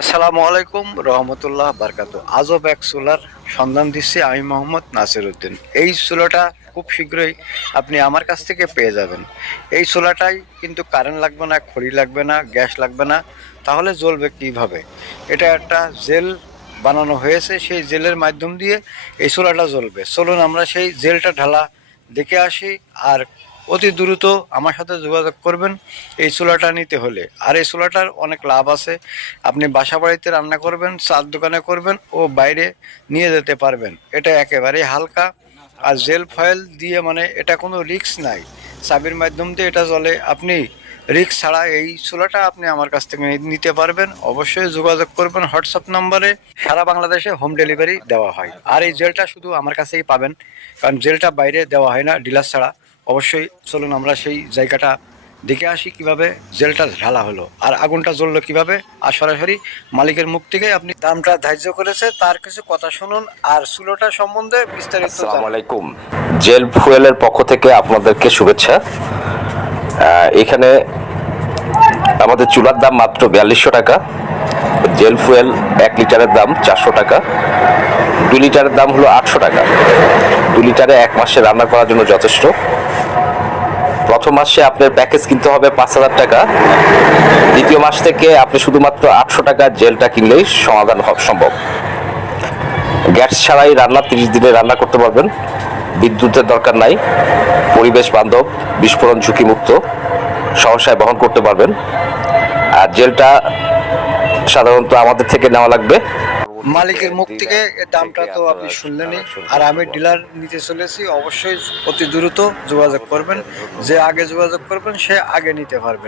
আসসালামু আলাইকুম, রহমতুল্লাহ বারকাত। আজব এক চুলার সন্ধান দিচ্ছি আমি মোহাম্মদ নাসির উদ্দিন এই চুলাটা খুব শীঘ্রই আপনি আমার কাছ থেকে পেয়ে যাবেন। এই চুলাটাই কিন্তু কারেন্ট লাগবে না, খড়ি লাগবে না, গ্যাস লাগবে না, তাহলে জ্বলবে কীভাবে? এটা একটা জেল বানানো হয়েছে, সেই জেলের মাধ্যম দিয়ে এই চুলাটা জ্বলবে। চলুন আমরা সেই জেলটা ঢালা দেখে আসি, আর অতি দ্রুত আমার সাথে যোগাযোগ করবেন এই চুলাটা নিতে হলে। আর এই চুলাটার অনেক লাভ আছে। আপনি বাসা বাড়িতে রান্না করবেন, চার দোকানে করবেন ও বাইরে নিয়ে যেতে পারবেন। এটা একেবারেই হালকা আর জেল ফয়েল দিয়ে মানে এটা কোনো রিস্ক নাই। চাবির মাধ্যম দিয়ে এটা চলে। আপনি রিক্স ছাড়া এই চুলাটা আপনি আমার কাছ থেকে নিতে পারবেন। অবশ্যই যোগাযোগ করবেন হোয়াটসঅ্যাপ নম্বরে। সারা বাংলাদেশে হোম ডেলিভারি দেওয়া হয়। আর এই জেলটা শুধু আমার কাছেই পাবেন। কারণ জেলটা বাইরে দেওয়া হয় না, ডিলার ছাড়া। অবশ্যই চলুন আমরা সেই জায়গাটা দেখে আসি কীভাবে জেলটা ঢালা হলো। আর আগুনটা জ্বললো কীভাবে? আর সরাসরি মালিকের মুখ থেকে আপনি দামটা ধার্য করেছে, তার কিছু কথা শুনুন আর চুলোটা সম্বন্ধে বিস্তারিত। আলাইকুম। জেল ফুয়েলের পক্ষ থেকে আপনাদেরকে শুভেচ্ছা। এখানে আমাদের চুলার দাম মাত্র বিয়াল্লিশশো টাকা। জেল ফুয়েল এক লিটারের দাম চারশো টাকা। দুই লিটারের দাম হলো আটশো টাকা। দু লিটারে এক মাসে রান্না করার জন্য যথেষ্ট। প্রথম মাসে আপনার প্যাকেজ কিনতে হবে পাঁচ হাজার টাকা। দ্বিতীয় মাস থেকে আপনি শুধুমাত্র আটশো টাকা জেলটা কিনলেই সমাধান সম্ভব। গ্যাস ছাড়াই রান্না তিরিশ দিনে রান্না করতে পারবেন। বিদ্যুতের দরকার নাই। পরিবেশ বান্ধব, বিস্ফোরণ ঝুঁকিমুক্ত সমস্যায় বহন করতে পারবেন। আর জেলটা সাধারণত আমাদের থেকে নেওয়া লাগবে। মালিকের মুখ থেকে দামটা তো আপনি শুনলেনই। আর আমি ডিলার নিতে চলেছি অবশ্যই অতি দ্রুত যোগাযোগ করবেন। যে আগে যোগাযোগ করবেন সে আগে নিতে পারবেন